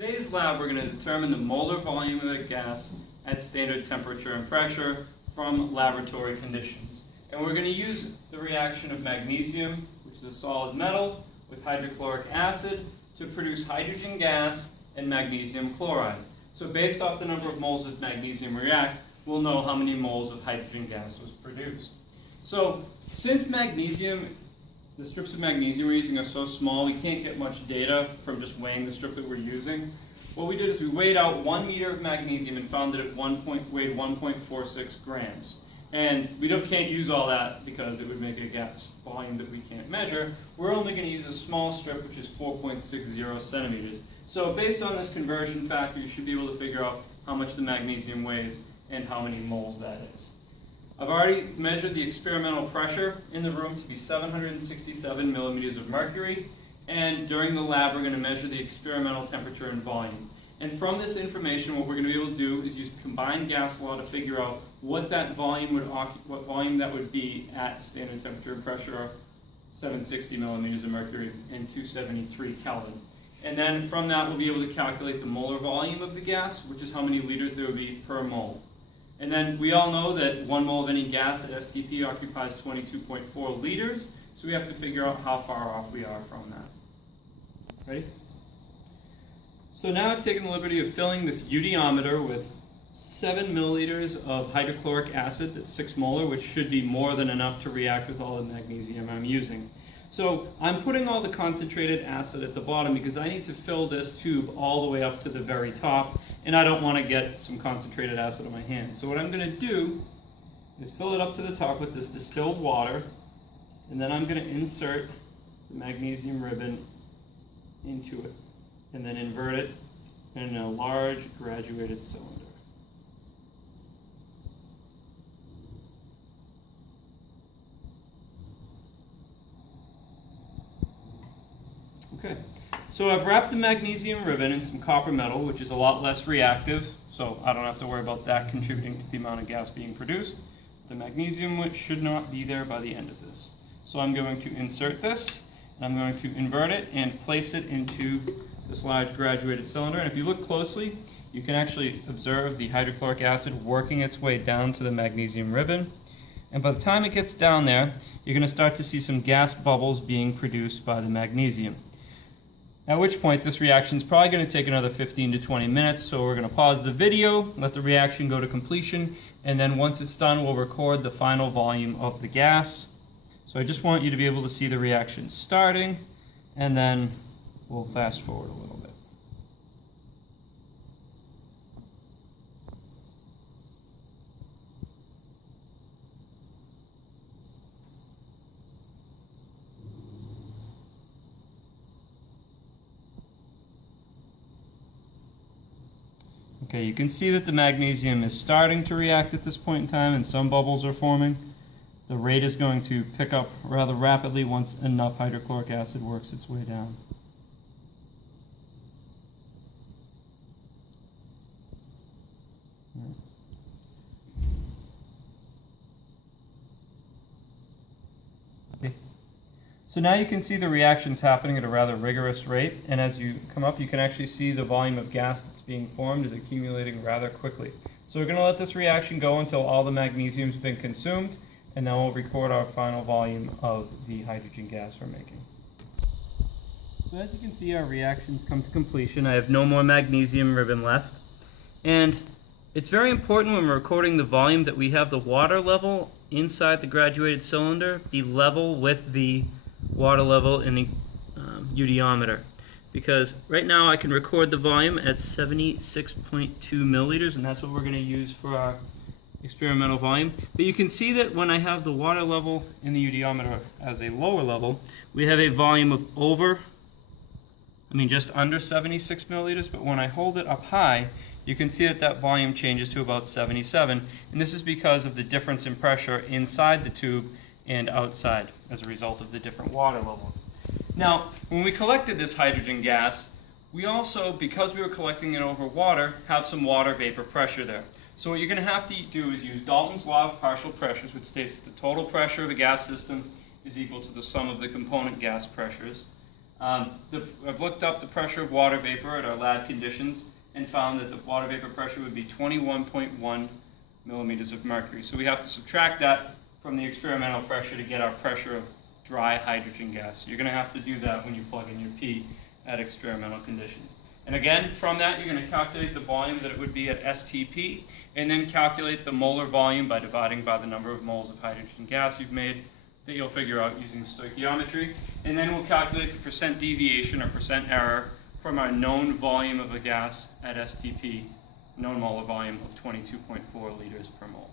today's lab, we're going to determine the molar volume of a gas at standard temperature and pressure from laboratory conditions. And we're going to use the reaction of magnesium, which is a solid metal, with hydrochloric acid to produce hydrogen gas and magnesium chloride. So based off the number of moles of magnesium react, we'll know how many moles of hydrogen gas was produced. So since magnesium, the strips of magnesium we're using are so small, we can't get much data from just weighing the strip that we're using. What we did is we weighed out 1 meter of magnesium and found that it weighed 1.46 grams. And we can't use all that because it would make a gas volume that we can't measure. We're only going to use a small strip, which is 4.60 centimeters. So based on this conversion factor, you should be able to figure out how much the magnesium weighs and how many moles that is. I've already measured the experimental pressure in the room to be 767 millimeters of mercury. And during the lab, we're going to measure the experimental temperature and volume. And from this information, what we're going to be able to do is use the combined gas law to figure out what that volume would be at standard temperature and pressure, 760 millimeters of mercury and 273 Kelvin. And then from that, we'll be able to calculate the molar volume of the gas, which is how many liters there would be per mole. And then we all know that 1 mole of any gas at STP occupies 22.4 liters, so we have to figure out how far off we are from that. Ready? So now I've taken the liberty of filling this eudiometer with 7 milliliters of hydrochloric acid, that's 6 molar, which should be more than enough to react with all the magnesium I'm using. So I'm putting all the concentrated acid at the bottom because I need to fill this tube all the way up to the very top, and I don't want to get some concentrated acid on my hands. So what I'm going to do is fill it up to the top with this distilled water, and then I'm going to insert the magnesium ribbon into it, and then invert it in a large graduated cylinder. Okay, so I've wrapped the magnesium ribbon in some copper metal, which is a lot less reactive, so I don't have to worry about that contributing to the amount of gas being produced. The magnesium, which should not be there by the end of this. So I'm going to insert this, and I'm going to invert it and place it into this large graduated cylinder. And if you look closely, you can actually observe the hydrochloric acid working its way down to the magnesium ribbon. And by the time it gets down there, you're going to start to see some gas bubbles being produced by the magnesium. At which point this reaction is probably going to take another 15 to 20 minutes, so we're going to pause the video, let the reaction go to completion, and then once it's done, we'll record the final volume of the gas. So I just want you to be able to see the reaction starting, and then we'll fast forward a little bit. Okay, you can see that the magnesium is starting to react at this point in time, and some bubbles are forming. The rate is going to pick up rather rapidly once enough hydrochloric acid works its way down. Okay. So now you can see the reactions happening at a rather rigorous rate, and as you come up, you can actually see the volume of gas that's being formed is accumulating rather quickly. So we're going to let this reaction go until all the magnesium's been consumed, and then we'll record our final volume of the hydrogen gas we're making. So as you can see, our reactions come to completion. I have no more magnesium ribbon left, and it's very important when we're recording the volume that we have the water level inside the graduated cylinder be level with the water level in the eudiometer, because right now I can record the volume at 76.2 milliliters, and that's what we're going to use for our experimental volume. But you can see that when I have the water level in the eudiometer as a lower level, we have a volume of just under 76 milliliters, but when I hold it up high, you can see that that volume changes to about 77, and this is because of the difference in pressure inside the tube and outside as a result of the different water levels. Now, when we collected this hydrogen gas, we also, because we were collecting it over water, have some water vapor pressure there. So what you're going to have to do is use Dalton's law of partial pressures, which states the total pressure of a gas system is equal to the sum of the component gas pressures. I've looked up the pressure of water vapor at our lab conditions and found that the water vapor pressure would be 21.1 millimeters of mercury. So we have to subtract that from the experimental pressure to get our pressure of dry hydrogen gas. You're going to have to do that when you plug in your P at experimental conditions. And again, from that, you're going to calculate the volume that it would be at STP, and then calculate the molar volume by dividing by the number of moles of hydrogen gas you've made, that you'll figure out using stoichiometry. And then we'll calculate the percent deviation or percent error from our known volume of a gas at STP, known molar volume of 22.4 liters per mole.